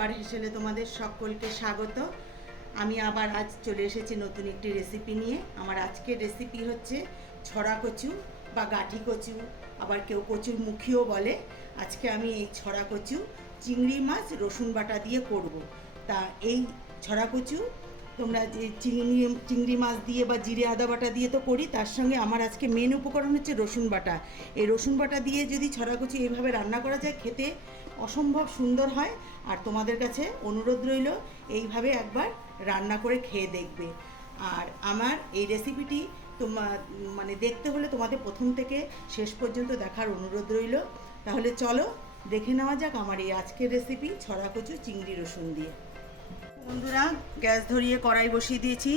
পার হেসেলে তোমাদের সকলকে স্বাগত। আমি আবার আজ চলে এসেছি নতুন একটি রেসিপি নিয়ে। আমার আজকের রেসিপি হচ্ছে ছড়া কচু বা গাঠি কচু, আবার কেউ কচুর মুখিও বলে। আজকে আমি এই ছড়া কচু চিংড়ি মাছ রসুন বাটা দিয়ে করব। তা এই ছড়া কচু তোমরা যে চিংড়ি মাছ দিয়ে বা জিরে আদা বাটা দিয়ে তো করি, তার সঙ্গে আমার আজকে মেন উপকরণ হচ্ছে রসুন বাটা। এই রসুন বাটা দিয়ে যদি ছড়া কচু এইভাবে রান্না করা যায়, খেতে অসম্ভব সুন্দর হয়। আর তোমাদের কাছে অনুরোধ রইল এইভাবে একবার রান্না করে খেয়ে দেখবে। আর আমার এই রেসিপিটি মানে দেখতে হলে তোমাদের প্রথম থেকে শেষ পর্যন্ত দেখার অনুরোধ রইল। তাহলে চলো দেখে নেওয়া যাক আমার এই আজকের রেসিপি ছড়া কচু চিংড়ি রসুন দিয়ে। বন্ধুরা, গ্যাস ধরিয়ে কড়াই বসিয়ে দিয়েছি,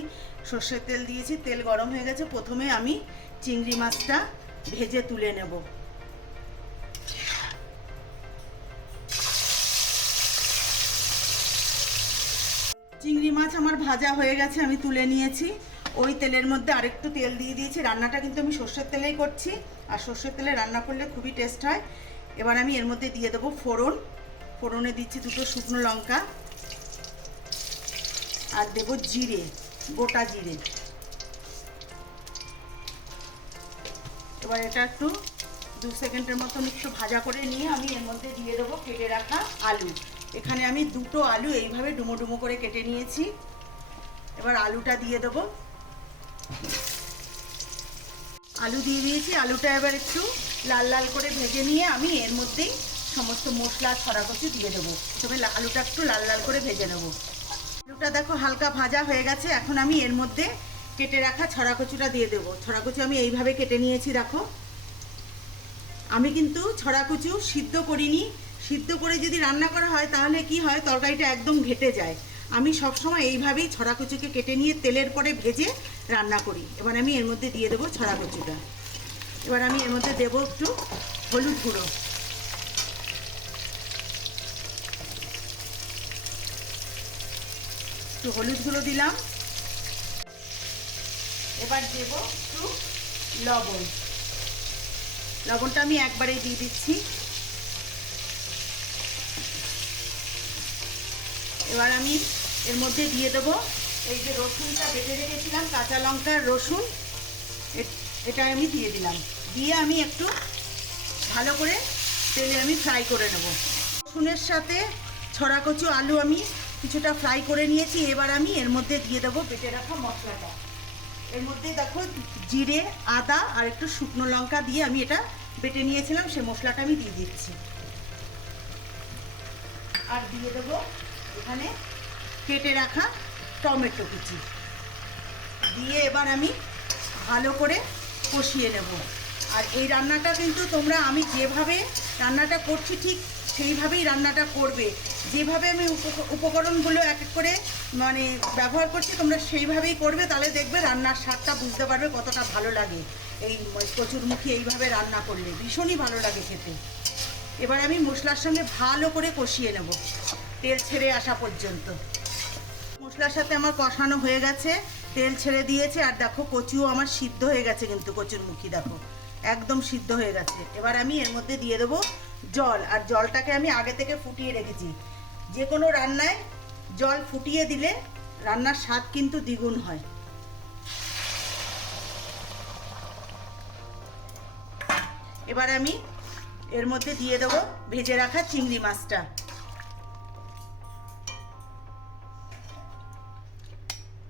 সর্ষের তেল দিয়েছি, তেল গরম হয়ে গেছে। প্রথমে আমি চিংড়ি মাছটা ভেজে তুলে নেব। চিংড়ি মাছ আমার ভাজা হয়ে গেছে, আমি তুলে নিয়েছি। ওই তেলের মধ্যে আরেকটু তেল দিয়ে দিয়েছি। রান্নাটা কিন্তু আমি সর্ষের তেলেই করছি, আর সর্ষের তেলে রান্না করলে খুবই টেস্ট হয়। এবার আমি এর মধ্যে দিয়ে দেবো ফোড়ন। ফোড়নে দিচ্ছি দুটো শুকনো লঙ্কা, আর দেব জিরে, গোটা জিরে। এবার এটা একটু 2 সেকেন্ডের মতন একটু ভাজা করে নিয়ে আমি এর মধ্যে দিয়ে দেবো কেটে রাখা আলু। এখানে আমি দুটো আলু এইভাবে ডুমো ডুমো করে কেটে নিয়েছি। এবার আলুটা দিয়ে দেবো। আলু দিয়ে দিয়েছি। আলুটা এবার একটু লাল লাল করে ভেজে নিয়ে আমি এর মধ্যেই সমস্ত মশলা ছড়া কচু দিয়ে দেবো। তবে আলুটা একটু লাল লাল করে ভেজে নেবো। আলুটা দেখো হালকা ভাজা হয়ে গেছে। এখন আমি এর মধ্যে কেটে রাখা ছড়া কচুটা দিয়ে দেবো। ছড়া কচু আমি এইভাবে কেটে নিয়েছি দেখো। আমি কিন্তু ছড়া কচু সিদ্ধ করিনি। সিদ্ধ করে যদি রান্না করা হয় তাহলে কি হয়, তরকারিটা একদম ঘেটে যায়। আমি সবসময় এইভাবেই ছড়া কচুকে কেটে নিয়ে তেলের পরে ভেজে রান্না করি। এবার আমি এর মধ্যে দিয়ে দেবো ছড়া কচুটা। এবার আমি এর মধ্যে দেবো একটু হলুদ গুঁড়ো, একটু হলুদ গুঁড়ো দিলাম। এবার দেব একটু লবণ। লবণটা আমি একবারেই দিয়ে দিচ্ছি। এবার আমি এর মধ্যে দিয়ে দেবো এই যে রসুনটা বেটে রেখেছিলাম, কাঁচা লঙ্কার রসুন, এটা আমি দিয়ে দিলাম। দিয়ে আমি একটু ভালো করে তেলে আমি ফ্রাই করে নেব। রসুনের সাথে ছড়া কচু আলু আমি কিছুটা ফ্রাই করে নিয়েছি। এবার আমি এর মধ্যে দিয়ে দেবো বেটে রাখা মশলাটা। এর মধ্যে দেখো জিরে, আদা আর একটু শুকনো লঙ্কা দিয়ে আমি এটা বেটে নিয়েছিলাম, সে মশলাটা আমি দিয়ে দিচ্ছি। আর দিয়ে দেবো এখানে কেটে রাখা টমেটো কুচি দিয়ে এবার আমি ভালো করে কষিয়ে নেব। আর এই রান্নাটা কিন্তু তোমরা, আমি যেভাবে রান্নাটা করছি ঠিক সেইভাবেই রান্নাটা করবে। যেভাবে আমি উপকরণগুলো এক এক করে মানে ব্যবহার করছি, তোমরা সেইভাবেই করবে। তাহলে দেখবে রান্নার স্বাদটা বুঝতে পারবে কতটা ভালো লাগে। এই কচুরমুখী এইভাবে রান্না করলে ভীষণই ভালো লাগে খেতে। এবার আমি মশলার সঙ্গে ভালো করে কষিয়ে নেব তেল ছেড়ে আসা পর্যন্ত। মশলার সাথে আমার কষানো হয়ে গেছে, তেল ছেড়ে দিয়েছে। আর দেখো কচুও আমার সিদ্ধ হয়ে গেছে, কিন্তু কচুরমুখী দেখো একদম সিদ্ধ হয়ে গেছে। এবার আমি এর মধ্যে দিয়ে দেবো জল। আর জলটাকে আমি আগে থেকে ফুটিয়ে রেখেছি। যে কোনো রান্নায় জল ফুটিয়ে দিলে রান্নার স্বাদ কিন্তু দ্বিগুণ হয়। এবার আমি এর মধ্যে দিয়ে দেবো ভেজে রাখা চিংড়ি মাছটা।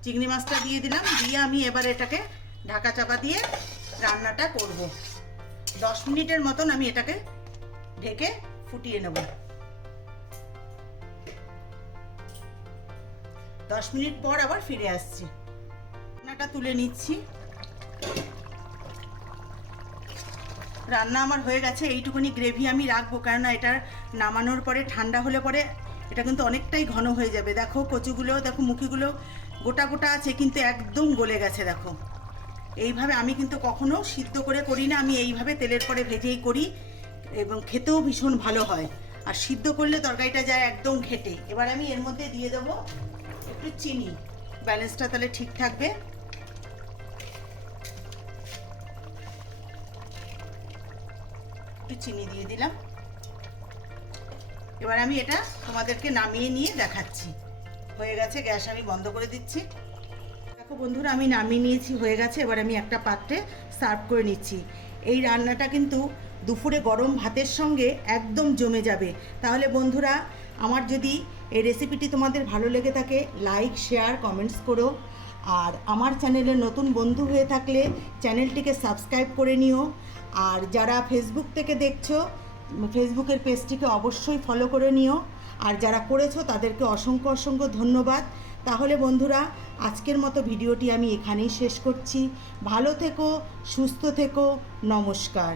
চিংড়ি মাছটা দিয়ে দিলাম। দিয়ে আমি এবার এটাকে ঢাকা চাপা দিয়ে রান্নাটা করব। 10 মিনিটের মতন আমি এটাকে ঢেকে ফুটিয়ে নেব। 10 মিনিট পর আবার ফিরে আসছি। রান্নাটা তুলে নিচ্ছি। রান্না আমার হয়ে গেছে। এইটুকুনি গ্রেভি আমি রাখবো, কেননা এটা নামানোর পরে ঠান্ডা হলে পরে এটা কিন্তু অনেকটাই ঘন হয়ে যাবে। দেখো কচুগুলো, দেখো মুখিগুলো গোটা গোটা আছে, কিন্তু একদম গলে গেছে দেখো। এইভাবে আমি কিন্তু কখনো সিদ্ধ করে করি না, আমি এইভাবে তেলের পরে ভেজেই করি, এবং খেতেও ভীষণ ভালো হয়। আর সিদ্ধ করলে তরকারিটা যায় একদম ঘেটে। এবার আমি এর মধ্যে দিয়ে দেবো একটু চিনি, ব্যালেন্সটা তাহলে ঠিক থাকবে। একটু চিনি দিয়ে দিলাম। এবার আমি এটা তোমাদেরকে নামিয়ে নিয়ে দেখাচ্ছি। হয়ে গেছে, গ্যাস আমি বন্ধ করে দিচ্ছি। দেখো বন্ধুরা, আমি নামিয়ে নিয়েছি, হয়ে গেছে। এবার আমি একটা পাত্রে সার্ভ করে নিচ্ছি। এই রান্নাটা কিন্তু দুপুরে গরম ভাতের সঙ্গে একদম জমে যাবে। তাহলে বন্ধুরা, আমার যদি এই রেসিপিটি তোমাদের ভালো লেগে থাকে, লাইক, শেয়ার, কমেন্টস করো। আর আমার চ্যানেলে নতুন বন্ধু হয়ে থাকলে চ্যানেলটিকে সাবস্ক্রাইব করে নিও। আর যারা ফেসবুক থেকে দেখছো, ফেসবুকের পেজটিকে অবশ্যই ফলো করে নিও। আর যারা করেছো তাদেরকে অসংখ্য অসংখ্য ধন্যবাদ। তাহলে বন্ধুরা, আজকের মতো ভিডিওটি আমি এখানেই শেষ করছি। ভালো থেকো, সুস্থ থেকো, নমস্কার।